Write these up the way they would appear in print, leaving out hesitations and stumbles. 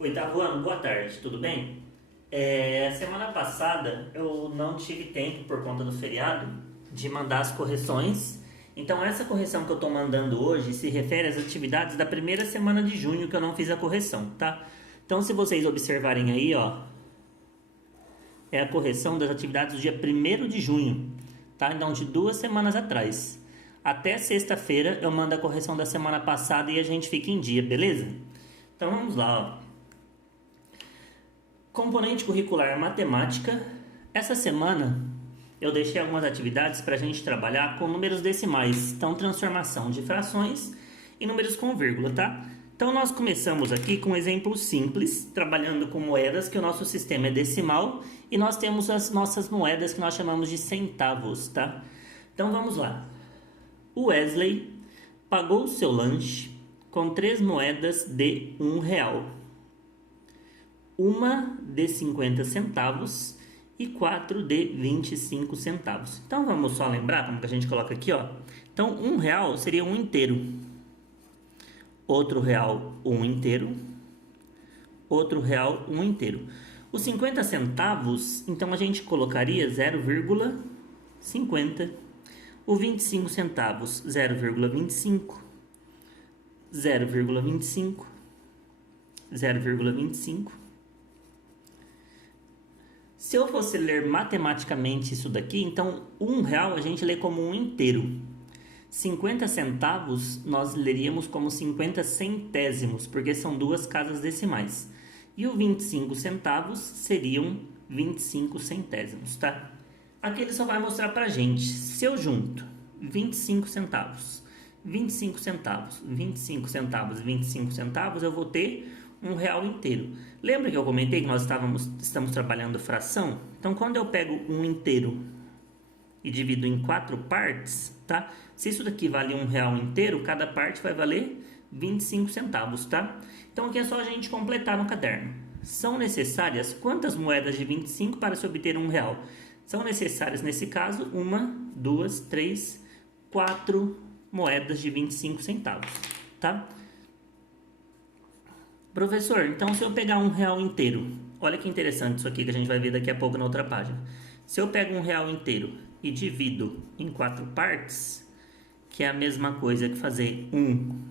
Oitavo ano, boa tarde, tudo bem? Semana passada eu não tive tempo por conta do feriado de mandar as correções. Então essa correção que eu estou mandando hoje se refere às atividades da primeira semana de junho que eu não fiz a correção, tá? Então se vocês observarem aí, ó, é a correção das atividades do dia 1º de junho, tá? Então de 2 semanas atrás. Até sexta-feira eu mando a correção da semana passada e a gente fica em dia, beleza? Então vamos lá, ó. Componente curricular matemática. Essa semana eu deixei algumas atividades para a gente trabalhar com números decimais, então transformação de frações e números com vírgula, tá? Então nós começamos aqui com um exemplo simples, trabalhando com moedas, que o nosso sistema é decimal e nós temos as nossas moedas que nós chamamos de centavos, tá? Então vamos lá. O Wesley pagou o seu lanche com 3 moedas de R$ 1. Uma de 50 centavos e 4 de 25 centavos. Então vamos só lembrar como que a gente coloca aqui, ó. Então R$ 1 seria um inteiro. Outro real, um inteiro. Outro real, um inteiro. Os 50 centavos, então a gente colocaria 0,50. O 25 centavos, 0,25. 0,25. 0,25. Se eu fosse ler matematicamente isso daqui, então R$ 1 a gente lê como um inteiro. 50 centavos nós leríamos como 50 centésimos, porque são 2 casas decimais. E o 25 centavos seriam 25 centésimos, tá? Aqui ele só vai mostrar pra gente. Se eu junto 25 centavos, 25 centavos, 25 centavos, 25 centavos, eu vou ter R$ 1 inteiro. Lembra que eu comentei que nós estamos trabalhando fração? Então, quando eu pego um inteiro e divido em 4 partes, tá? Se isso daqui vale R$ 1 inteiro, cada parte vai valer 25 centavos, tá? Então, aqui é só a gente completar no caderno. São necessárias quantas moedas de 25 para se obter R$ 1? São necessárias, nesse caso, 1, 2, 3, 4 moedas de 25 centavos, tá? Professor, então se eu pegar R$ 1 inteiro, olha que interessante isso aqui que a gente vai ver daqui a pouco na outra página. Se eu pego R$ 1 inteiro e divido em 4 partes, que é a mesma coisa que fazer 1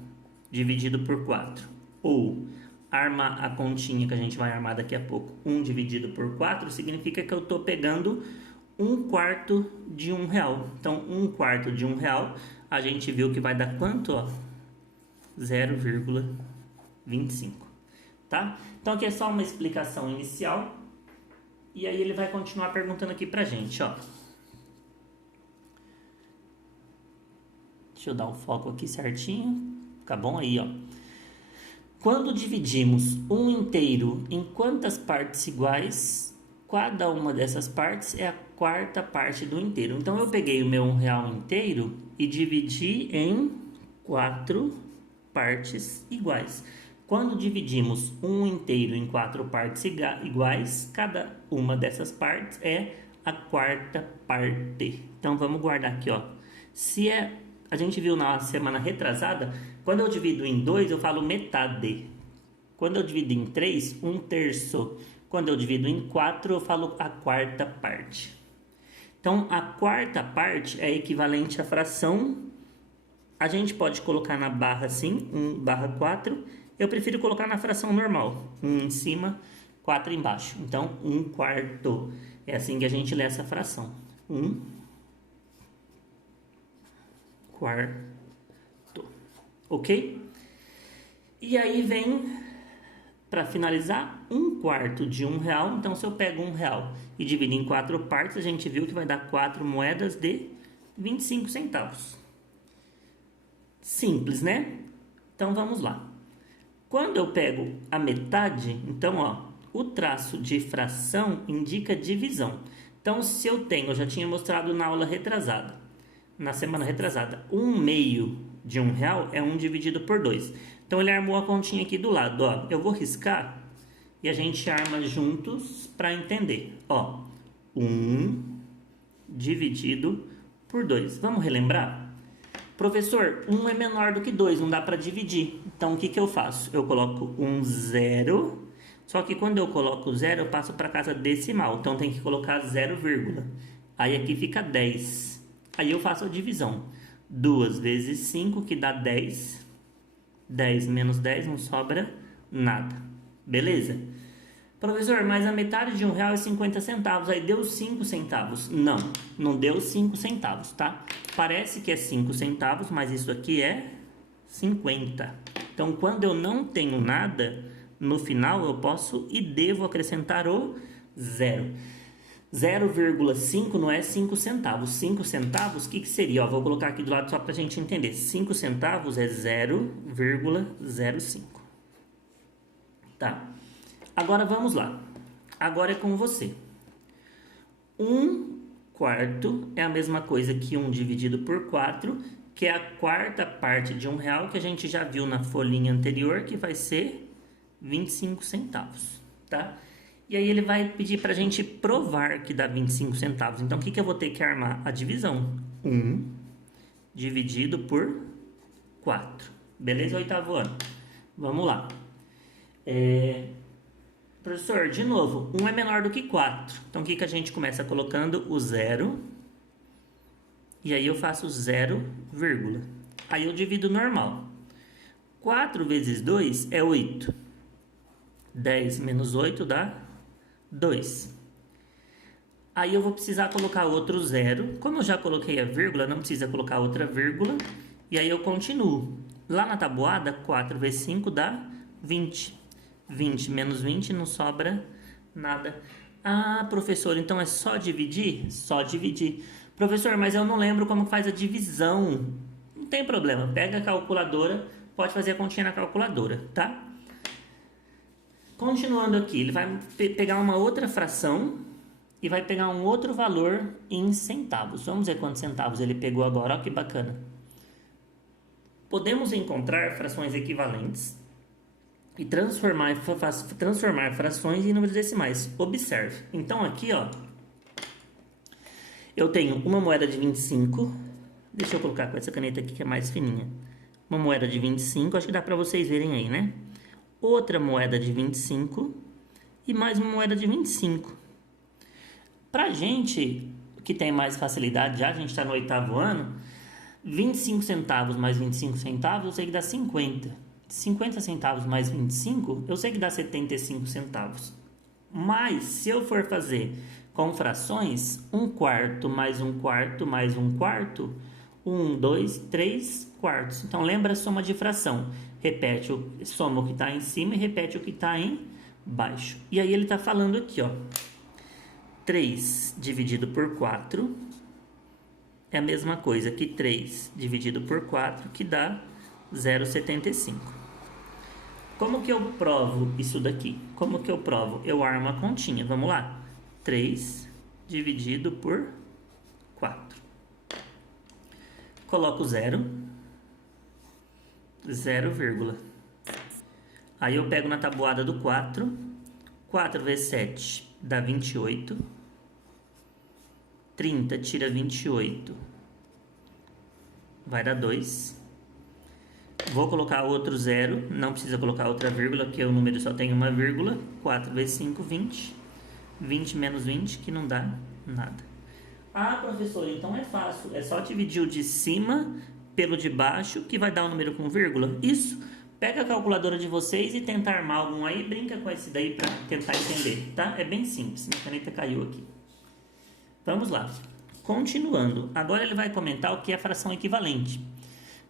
dividido por 4, ou armar a continha que a gente vai armar daqui a pouco, 1 dividido por 4, significa que eu estou pegando 1/4 de R$ 1. Então, 1/4 de R$ 1, a gente viu que vai dar quanto? 0,25. Tá? Então aqui é só uma explicação inicial e aí ele vai continuar perguntando aqui pra gente, ó. Deixa eu dar o foco aqui certinho. Tá bom aí, ó. Quando dividimos um inteiro em quantas partes iguais, cada uma dessas partes é a 4ª parte do inteiro. Então eu peguei o meu R$ 1 inteiro e dividi em 4 partes iguais. Quando dividimos um inteiro em 4 partes iguais, cada uma dessas partes é a 4ª parte. Então vamos guardar aqui, ó. A gente viu na semana retrasada, quando eu divido em 2, eu falo metade. Quando eu divido em 3, 1/3. Quando eu divido em 4, eu falo a 4ª parte. Então a 4ª parte é equivalente à fração. A gente pode colocar na barra assim, 1/4. Eu prefiro colocar na fração normal, 1 em cima, 4 embaixo. Então, 1/4. É assim que a gente lê essa fração. 1/4. Ok? E aí vem, para finalizar, 1/4 de R$ 1. Então, se eu pego R$ 1 e divido em 4 partes, a gente viu que vai dar 4 moedas de 25 centavos. Simples, né? Então, vamos lá. Quando eu pego a metade, então, ó, o traço de fração indica divisão. Então, se eu tenho, eu já tinha mostrado na aula retrasada, na semana retrasada, 1/2 de R$ 1 é 1 dividido por 2. Então, ele armou a continha aqui do lado, ó. Eu vou riscar e a gente arma juntos para entender. Ó, 1 dividido por 2. Vamos relembrar? Professor, 1 é menor do que 2, não dá para dividir. Então, o que eu faço? Eu coloco um zero Só que quando eu coloco 0, eu passo para casa decimal. Então tem que colocar 0, aí aqui fica 10. Aí eu faço a divisão. 2 vezes 5, que dá 10. 10 menos 10 não sobra nada. Beleza? Professor, mas a metade de R$ 1,50, aí deu 5 centavos. Não, não deu 5 centavos, tá? Parece que é 5 centavos, mas isso aqui é 50. Então, quando eu não tenho nada, no final eu posso e devo acrescentar o 0. 0,5 não é 5 centavos. 5 centavos, o que seria? Ó, vou colocar aqui do lado só para a gente entender. 5 centavos é 0,05. Tá? Agora vamos lá. Agora é com você. 1/4 é a mesma coisa que 1 dividido por 4, que é a quarta parte de R$1, que a gente já viu na folhinha anterior, que vai ser 25 centavos, tá? E aí ele vai pedir para a gente provar que dá 25 centavos. Então, o que eu vou ter que armar? A divisão. 1 dividido por 4. Beleza, oitavo ano? Vamos lá. Professor, de novo, 1 é menor do que 4. Então, o que a gente começa colocando? O 0. E aí eu faço 0, aí eu divido normal. 4 vezes 2 é 8. 10 menos 8 dá 2. Aí eu vou precisar colocar outro 0. Como eu já coloquei a vírgula, não precisa colocar outra vírgula. E aí eu continuo. Lá na tabuada, 4 vezes 5 dá 20. 20 menos 20 não sobra nada. Ah, professor, então é só dividir? Só dividir. Professor, mas eu não lembro como faz a divisão. Não tem problema, pega a calculadora, pode fazer a continha na calculadora, tá? Continuando aqui, ele vai pegar uma outra fração e vai pegar um outro valor em centavos. Vamos ver quantos centavos ele pegou agora, olha que bacana. Podemos encontrar frações equivalentes e transformar frações em números decimais. Observe. Então aqui, ó, eu tenho uma moeda de 25. Deixa eu colocar com essa caneta aqui que é mais fininha. Uma moeda de 25, acho que dá para vocês verem aí, né? Outra moeda de 25 e mais uma moeda de 25. Pra gente que tem mais facilidade já, a gente está no oitavo ano, 25 centavos mais 25 centavos, eu sei que dá 50. 50 centavos mais 25, eu sei que dá 75 centavos. Mas, se eu for fazer com frações, 1/4 mais 1/4 mais 1/4, 1, 2, 3 quartos. Então, lembra a soma de fração. Soma o que está em cima e repete o que está embaixo. E aí ele está falando aqui, ó. 3 dividido por 4 é a mesma coisa que 3 dividido por 4, que dá 0,75. Como que eu provo isso daqui? Como que eu provo? Eu armo a continha. Vamos lá. 3 dividido por 4. Coloco 0. 0, aí eu pego na tabuada do 4. 4 vezes 7 dá 28. 30 tira 28. Vai dar 2. Vou colocar outro 0. Não precisa colocar outra vírgula, porque o número só tem uma vírgula. 4 vezes 5, 20. 20 menos 20, que não dá nada. Ah, professor, então é fácil. É só dividir o de cima pelo de baixo, que vai dar um número com vírgula. Isso. Pega a calculadora de vocês e tenta armar algum aí. Brinca com esse daí para tentar entender, tá? É bem simples. Minha caneta caiu aqui. Vamos lá. Continuando. Agora ele vai comentar o que é fração equivalente.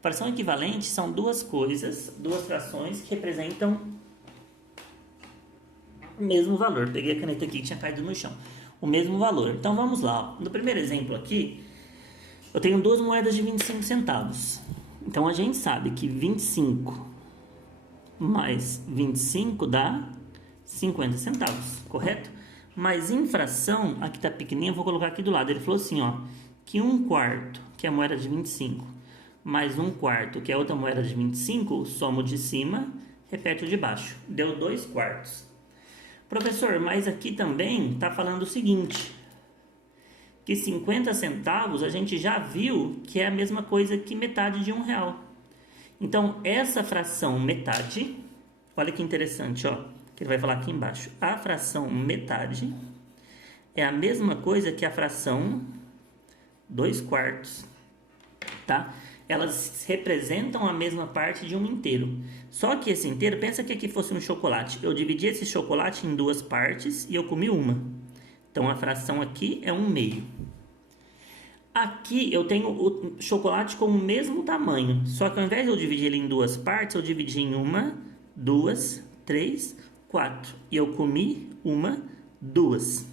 Fração equivalente são duas coisas, duas frações que representam o mesmo valor. Peguei a caneta aqui que tinha caído no chão. O mesmo valor. Então vamos lá. Ó. No primeiro exemplo aqui, eu tenho duas moedas de 25 centavos. Então a gente sabe que 25 mais 25 dá 50 centavos, correto? Mas em fração, aqui tá pequenininha, eu vou colocar aqui do lado. Ele falou assim, ó, que 1/4, que é a moeda de 25, mais 1/4, que é outra moeda de 25, soma o de cima, repete o de baixo. Deu 2/4. Professor, mas aqui também está falando o seguinte, que 50 centavos a gente já viu que é a mesma coisa que metade de R$1. Então, essa fração metade, olha que interessante, ó, que ele vai falar aqui embaixo. A fração metade é a mesma coisa que a fração 2/4, tá? Elas representam a mesma parte de um inteiro. Só que esse inteiro, pensa que aqui fosse um chocolate. Eu dividi esse chocolate em duas partes e eu comi uma. Então, a fração aqui é 1/2. Aqui eu tenho o chocolate com o mesmo tamanho. Só que ao invés de eu dividir ele em duas partes, eu dividi em 1, 2, 3, 4. E eu comi 1, 2.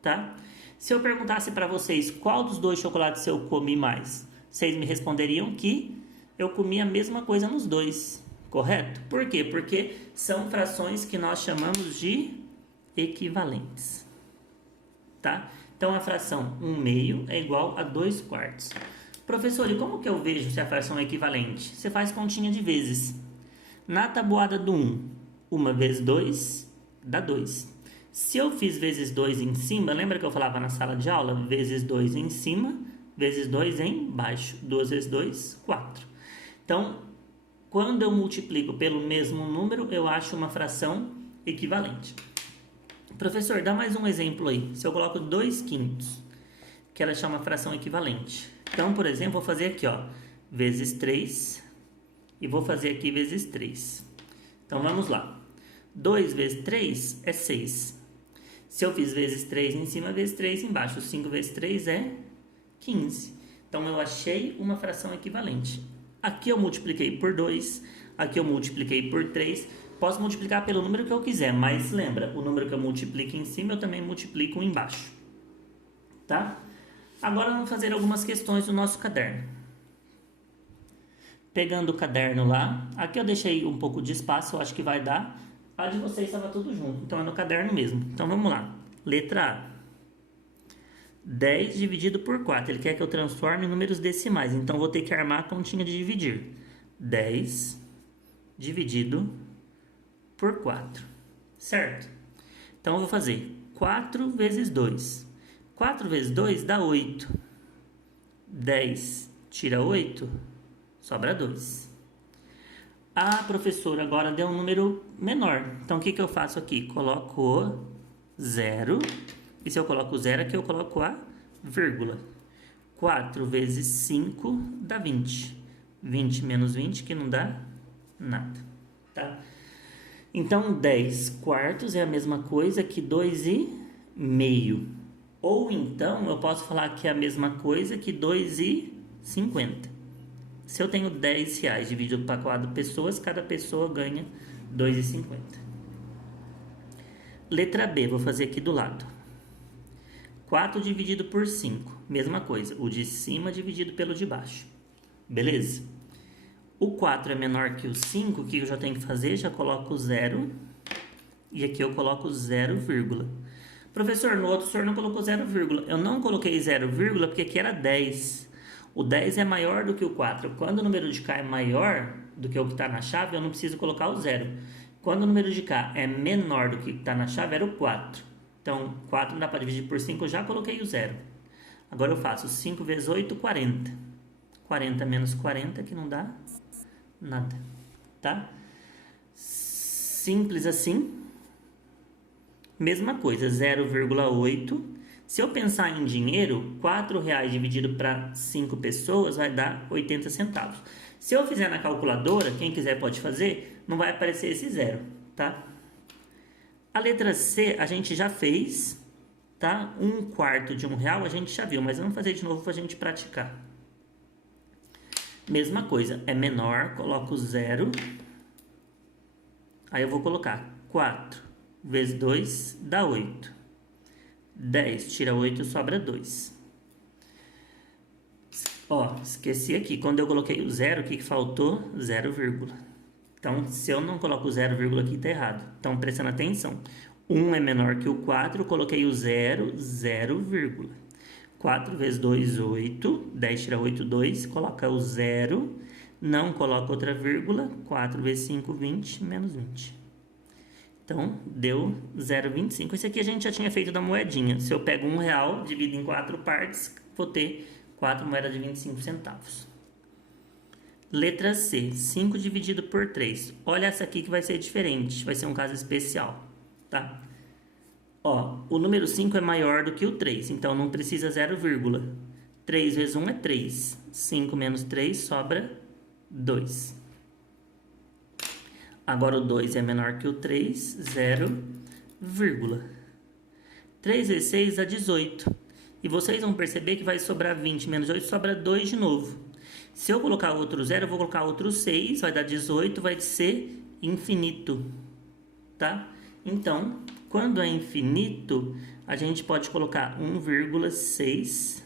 Tá? Se eu perguntasse para vocês qual dos dois chocolates eu comi mais, vocês me responderiam que eu comi a mesma coisa nos dois, correto? Por quê? Porque são frações que nós chamamos de equivalentes, tá? Então, a fração 1/2 é igual a 2/4. Professor, e como que eu vejo se a fração é equivalente? Você faz continha de vezes. Na tabuada do 1, 1 vezes 2 dá 2. Se eu fiz vezes 2 em cima, lembra que eu falava na sala de aula? Vezes 2 em cima, vezes 2 embaixo. 2 vezes 2, 4. Então, quando eu multiplico pelo mesmo número, eu acho uma fração equivalente. Professor, dá mais um exemplo aí. Se eu coloco 2/5, que ela chama fração equivalente. Então, por exemplo, vou fazer aqui, ó, vezes 3 e vou fazer aqui vezes 3. Então, vamos lá. 2 vezes 3 é 6. Se eu fiz vezes 3 em cima, vezes 3 embaixo, 5 vezes 3 é 15. Então, eu achei uma fração equivalente. Aqui eu multipliquei por 2, aqui eu multipliquei por 3. Posso multiplicar pelo número que eu quiser, mas lembra, o número que eu multiplico em cima, eu também multiplico embaixo. Tá? Agora vamos fazer algumas questões do nosso caderno. Pegando o caderno lá, aqui eu deixei um pouco de espaço, eu acho que vai dar. A de vocês estava tudo junto, então é no caderno mesmo. Então vamos lá. Letra A. 10 dividido por 4. Ele quer que eu transforme em números decimais, então vou ter que armar a continha de dividir. 10 dividido por 4. Certo? Então eu vou fazer 4 vezes 2. 4 vezes 2 dá 8. 10 tira 8, sobra 2. Ah, professor, agora deu um número menor. Então, o que eu faço aqui? Coloco o 0. E se eu coloco o 0 aqui, eu coloco a vírgula. 4 vezes 5 dá 20. 20 menos 20, que não dá nada. Tá? Então, 10/4 é a mesma coisa que 2,5. Ou então, eu posso falar que é a mesma coisa que 2,50. Se eu tenho R$10 dividido para 4 pessoas, cada pessoa ganha 2,50. Letra B, vou fazer aqui do lado. 4 dividido por 5, mesma coisa. O de cima dividido pelo de baixo. Beleza? O 4 é menor que o 5, o que eu já tenho que fazer? Já coloco 0. E aqui eu coloco 0, vírgula. Professor, no outro o senhor não colocou 0, vírgula. Eu não coloquei 0, vírgula porque aqui era 10. O 10 é maior do que o 4. Quando o número de cá é maior do que o que está na chave, eu não preciso colocar o 0. Quando o número de cá é menor do que está na chave, era o 4. Então, 4 não dá para dividir por 5, eu já coloquei o 0. Agora eu faço 5 vezes 8, 40. 40 menos 40, que não dá nada. Tá? Simples assim. Mesma coisa, 0,8. Se eu pensar em dinheiro, R$4 dividido para 5 pessoas vai dar 80 centavos. Se eu fizer na calculadora, quem quiser pode fazer, não vai aparecer esse 0, tá? A letra C a gente já fez, tá? 1/4 de R$1 a gente já viu, mas vamos fazer de novo para a gente praticar. Mesma coisa, é menor, coloco 0. Aí eu vou colocar 4 vezes 2 dá 8. 10 tira 8, sobra 2. Ó, esqueci aqui. Quando eu coloquei o 0, o que faltou? 0, vírgula. Então, se eu não coloco o 0, vírgula aqui, tá errado. Então, prestando atenção. 1 é menor que o 4, coloquei o 0, 0, vírgula. 4 vezes 2, 8. 10 tira 8, 2. Coloca o 0. Não coloca outra vírgula. 4 vezes 5, 20, menos 20. Então, deu 0,25. Esse aqui a gente já tinha feito da moedinha. Se eu pego R$1, divido em 4 partes, vou ter 4 moedas de 25 centavos. Letra C, 5 dividido por 3. Olha essa aqui que vai ser diferente, vai ser um caso especial, tá? Ó, o número 5 é maior do que o 3, então não precisa 0, 3 vezes 1 é 3. 5 menos 3 sobra 2. Agora o 2 é menor que o 3, 0, 3 vezes 6 dá 18. E vocês vão perceber que vai sobrar 20 menos 8, sobra 2 de novo. Se eu colocar outro 0, eu vou colocar outro 6, vai dar 18, vai ser infinito, tá? Então, quando é infinito, a gente pode colocar 1,6,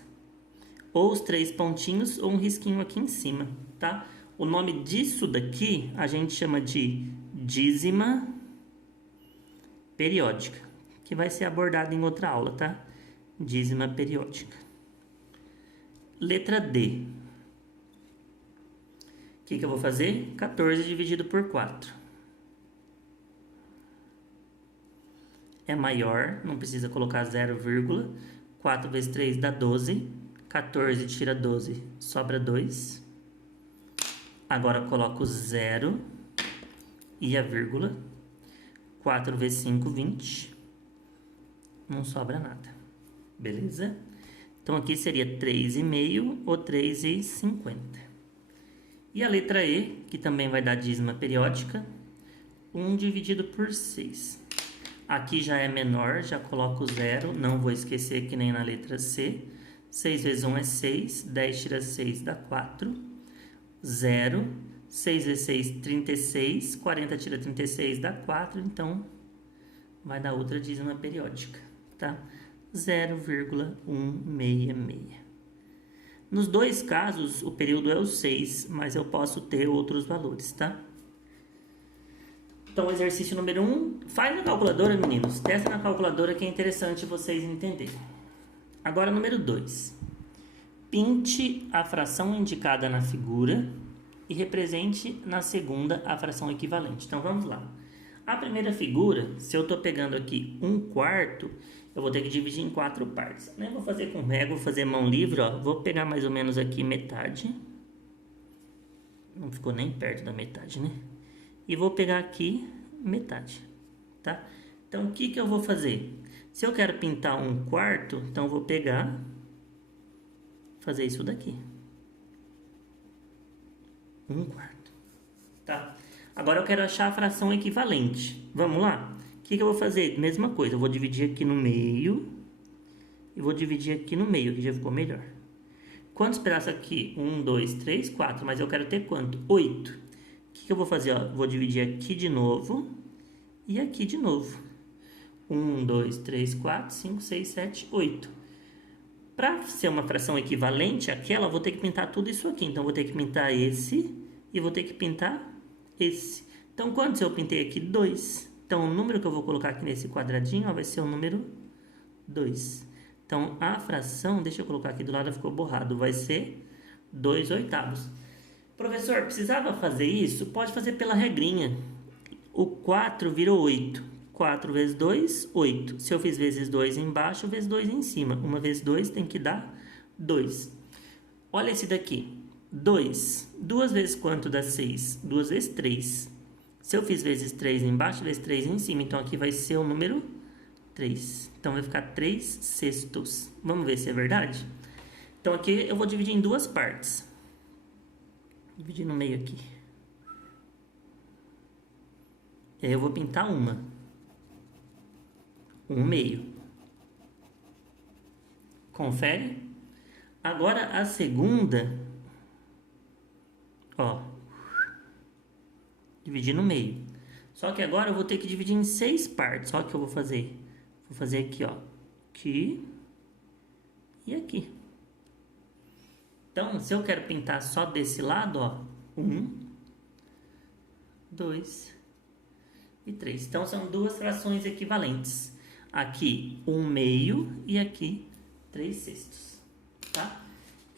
ou os 3 pontinhos, ou um risquinho aqui em cima, tá? O nome disso daqui, a gente chama de dízima periódica, que vai ser abordado em outra aula, tá? Dízima periódica. Letra D. O que eu vou fazer? 14 dividido por 4. É maior, não precisa colocar 0, 4 vezes 3 dá 12. 14 tira 12, sobra 2. Agora coloco 0 e a vírgula. 4 vezes 5, 20. Não sobra nada. Beleza? Então aqui seria 3,5 ou 3,50. E a letra E, que também vai dar dízima periódica, 1 dividido por 6. Aqui já é menor, já coloco 0, não vou esquecer que nem na letra C. 6 vezes 1 é 6, 10 tira 6 dá 4. 0, 6 vezes 6, 36, 40 tira 36 dá 4, então vai dar outra dízima periódica, tá? 0,166. Nos dois casos, o período é o 6, mas eu posso ter outros valores, tá? Então, exercício número 1, faz na calculadora, meninos. Testa na calculadora que é interessante vocês entenderem. Agora, número 2. Pinte a fração indicada na figura e represente na segunda a fração equivalente. Então, vamos lá. A primeira figura, se eu estou pegando aqui 1/4, eu vou ter que dividir em 4 partes. Né? Vou fazer com régua, vou fazer mão livre, ó. Vou pegar mais ou menos aqui metade. Não ficou nem perto da metade, né? E vou pegar aqui metade, tá? Então, o que eu vou fazer? Se eu quero pintar 1/4, então eu vou pegar, fazer isso daqui. 1/4, tá? Agora eu quero achar a fração equivalente. Vamos lá? O que eu vou fazer? Mesma coisa, eu vou dividir aqui no meio e vou dividir aqui no meio, que já ficou melhor. Quantos pedaços aqui? 1, 2, 3, 4, mas eu quero ter quanto? 8. O que eu vou fazer? Ó, vou dividir aqui de novo e aqui de novo. 1, 2, 3, 4, 5, 6, 7, 8. Para ser uma fração equivalente àquela, eu vou ter que pintar tudo isso aqui. Então, eu vou ter que pintar esse e vou ter que pintar esse. Então, quantos eu pintei aqui? 2. Então, o número que eu vou colocar aqui nesse quadradinho, ó, vai ser o número 2. Então, a fração, deixa eu colocar aqui do lado, ficou borrado, vai ser 2/8. Professor, precisava fazer isso? Pode fazer pela regrinha. O 4 virou 8. 4 vezes 2, 8. Se eu fiz vezes 2 embaixo, vezes 2 em cima. 1 vezes 2 tem que dar 2. Olha esse daqui. 2. 2 vezes quanto dá 6? 2 vezes 3. Se eu fiz vezes 3 embaixo, vezes 3 em cima. Então, aqui vai ser o número 3. Então, vai ficar 3/6. Vamos ver se é verdade? Então, aqui eu vou dividir em duas partes. Dividir no meio aqui. E aí eu vou pintar uma. 1/2. Confere? Agora a segunda, ó, dividir no meio. Só que agora eu vou ter que dividir em 6 partes. Olha o que eu vou fazer. Vou fazer aqui, ó, aqui e aqui. Então, se eu quero pintar só desse lado, ó, 1, 2 e 3. Então, são duas frações equivalentes. Aqui, 1/2 e aqui, 3/6. Tá?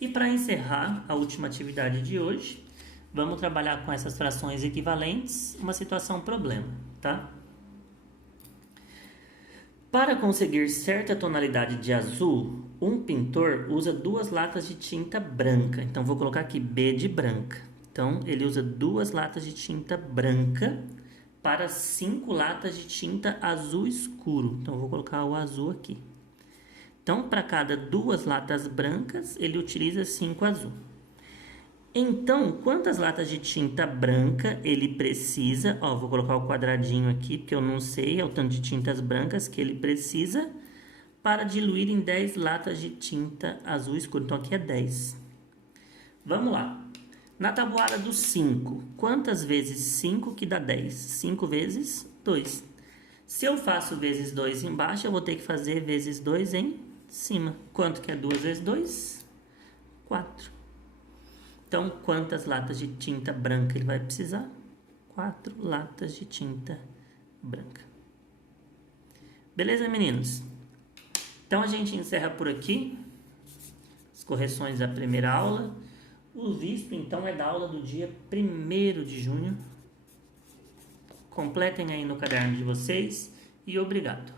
E para encerrar a última atividade de hoje, vamos trabalhar com essas frações equivalentes, uma situação problema, tá? Para conseguir certa tonalidade de azul, um pintor usa 2 latas de tinta branca. Então, vou colocar aqui B de branca. Então, ele usa 2 latas de tinta branca para 5 latas de tinta azul escuro. Então, eu vou colocar o azul aqui. Então, para cada 2 latas brancas, ele utiliza 5 azul. Então, quantas latas de tinta branca ele precisa? Ó, vou colocar o quadradinho aqui, porque eu não sei, é o tanto de tintas brancas que ele precisa para diluir em 10 latas de tinta azul escuro. Então, aqui é 10. Vamos lá. Na tabuada do 5, quantas vezes 5 que dá 10? 5 vezes 2. Se eu faço vezes 2 embaixo, eu vou ter que fazer vezes 2 em cima. Quanto que é 2 vezes 2? 4. Então, quantas latas de tinta branca ele vai precisar? 4 latas de tinta branca. Beleza, meninos? Então, a gente encerra por aqui as correções da primeira aula. O visto, então, é da aula do dia 1º de junho. Completem aí no caderno de vocês e obrigado.